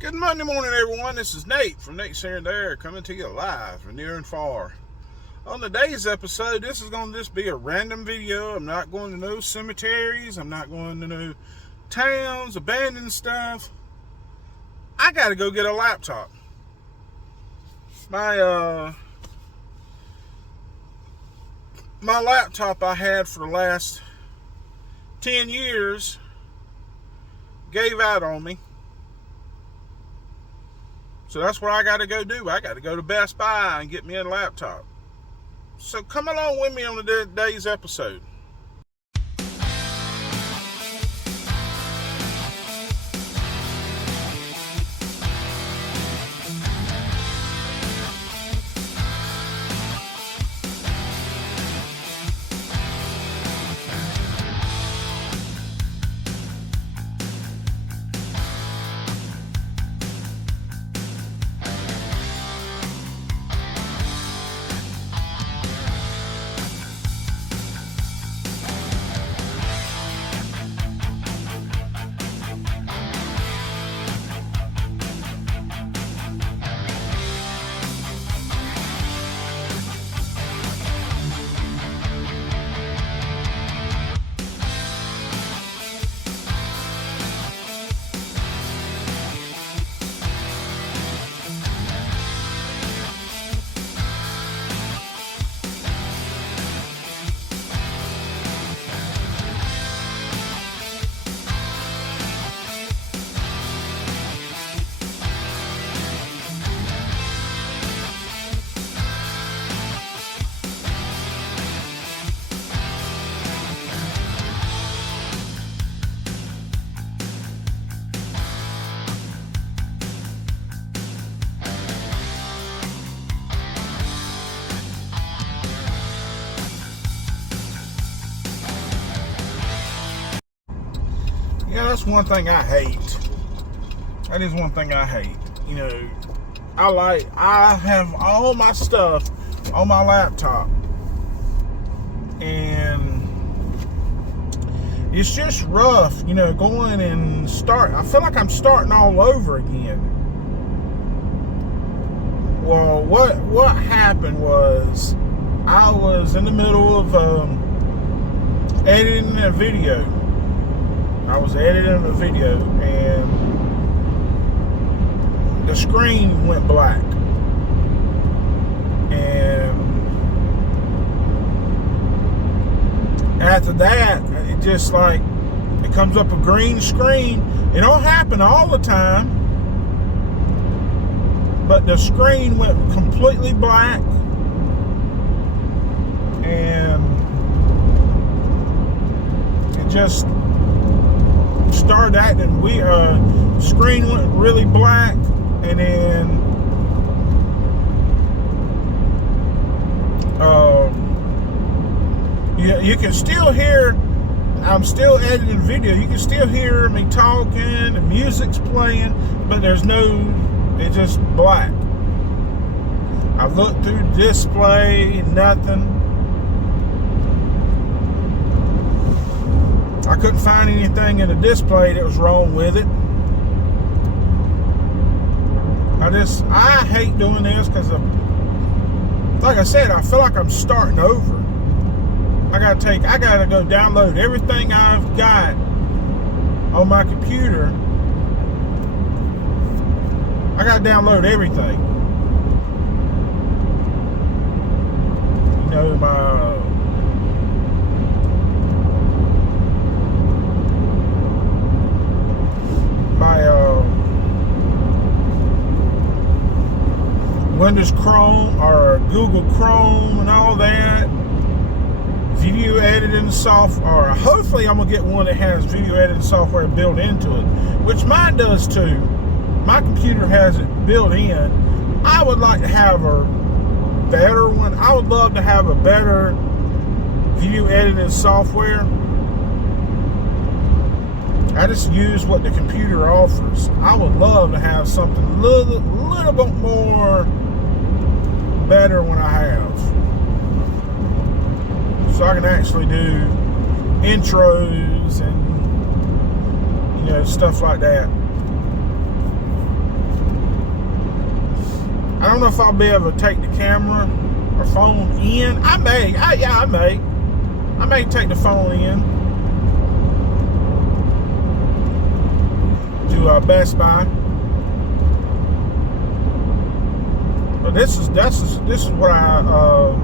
Good Monday morning, everyone. This is Nate from Nate's Here and There, coming to you live from near and far. On today's episode, this is going to just be a random video. I'm not going to no cemeteries. I'm not going to no towns, abandoned stuff. I got to go get a laptop. My laptop I had for the last 10 years gave out on me. So that's what I got to go do. I got to go to Best Buy and get me a laptop. So come along with me on today's episode. Yeah, that's one thing I hate. That is one thing I hate. You know, I have all my stuff on my laptop, and it's just rough, you know, going and I feel like I'm starting all over again. Well, what happened was I was in the middle of editing a video. I was editing a video and the screen went black. And after that, it just like, it comes up a green screen. It don't happen all the time, but the screen went completely black. And it just started acting weird. Screen went really black, and then you can still hear. I'm still editing video. You can still hear me talking, the music's playing, but there's no. It's just black. I looked through the display, nothing. I couldn't find anything in the display that was wrong with it. I hate doing this because, like I said, I feel like I'm starting over. I gotta go download everything I've got on my computer. I gotta download everything. You know, my Windows Chrome or Google Chrome and all that. Video editing software. Hopefully I'm going to get one that has video editing software built into it, which mine does too. My computer has it built in. I would like to have a better one. I would love to have a better video editing software. I just use what the computer offers. I would love to have something a little bit more better when I have. So I can actually do intros and, you know, stuff like that. I don't know if I'll be able to take the camera or phone in. I may. I may take the phone in to Best Buy. But this is what I.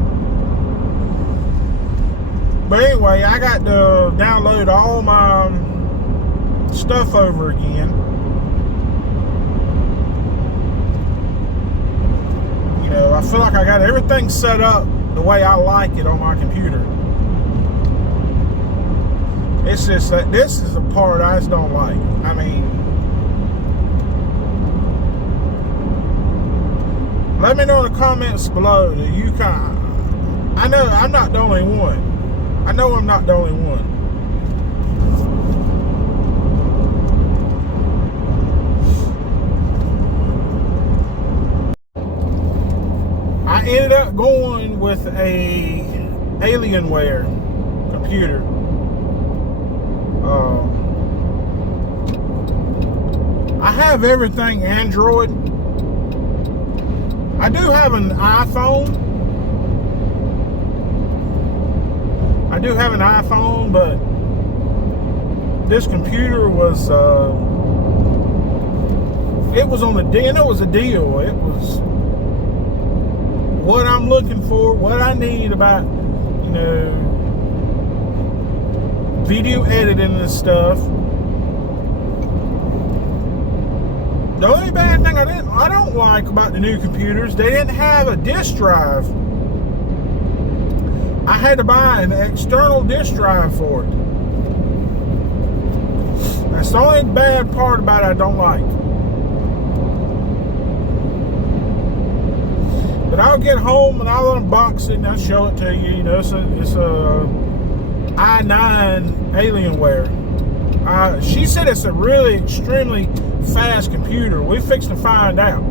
But anyway, I got to download all my stuff over again. You know, I feel like I got everything set up the way I like it on my computer. It's just that this is the part I just don't like. I mean, let me know in the comments below that you can. I know I'm not the only one. I know I'm not the only one. I ended up going with a Alienware computer. I have everything Android. I do have an iPhone. But this computer was it was on the deal. It was a deal. It was what I'm looking for, what I need about, you know, video editing and stuff. The only bad thing I don't like about the new computers, they didn't have a disk drive. I had to buy an external disk drive for it. That's the only bad part about it I don't like. But I'll get home and I'll unbox it and I'll show it to you. You know, it's a i9 Alienware. She said it's a really extremely fast computer. We fixed to find out.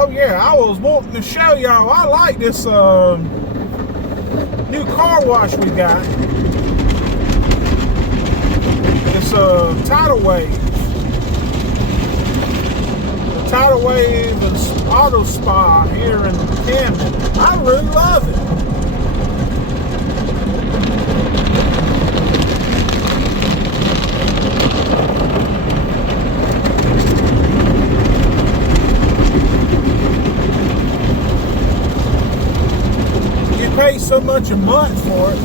Oh yeah, I was wanting to show y'all. I like this new car wash we got. It's Tidal Wave. The Tidal Wave is Auto Spa here in Camden. I really love it. Pay so much a month for it.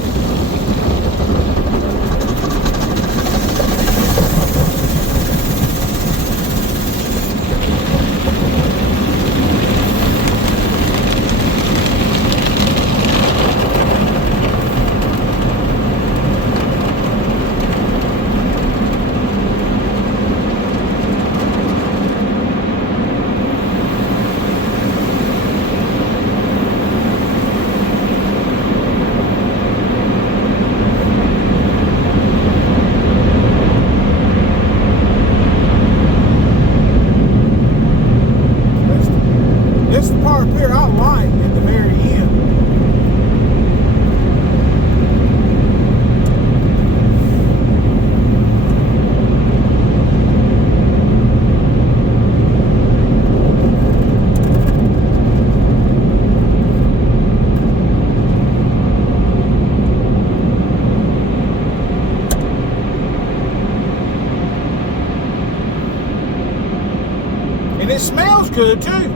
good too.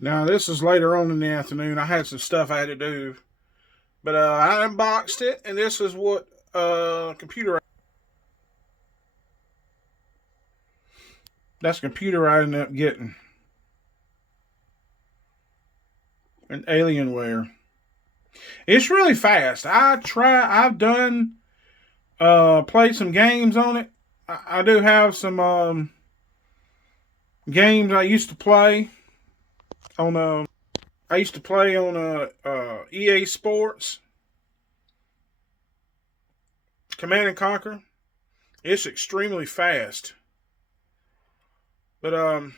Now, this is later on in the afternoon. I had some stuff I had to do. But I unboxed it, and this is what computer. That's the computer I ended up getting. An Alienware. It's really fast. I've done played some games on it. I do have some games I used to play on I used to play on EA Sports, Command and Conquer. It's extremely fast. But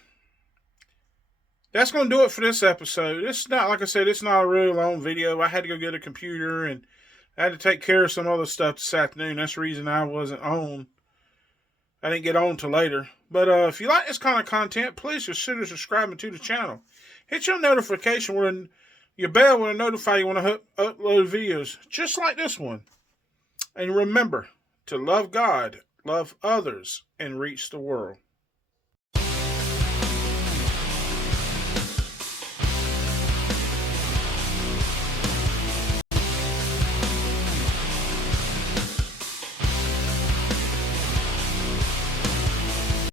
that's going to do it for this episode. It's not, like I said, it's not a really long video. I had to go get a computer, and I had to take care of some other stuff this afternoon. That's the reason I wasn't on. I didn't get on till later. But if you like this kind of content, please consider subscribing to the channel. Hit your notification when your bell will notify you when I upload videos just like this one. And remember to love God, love others, and reach the world.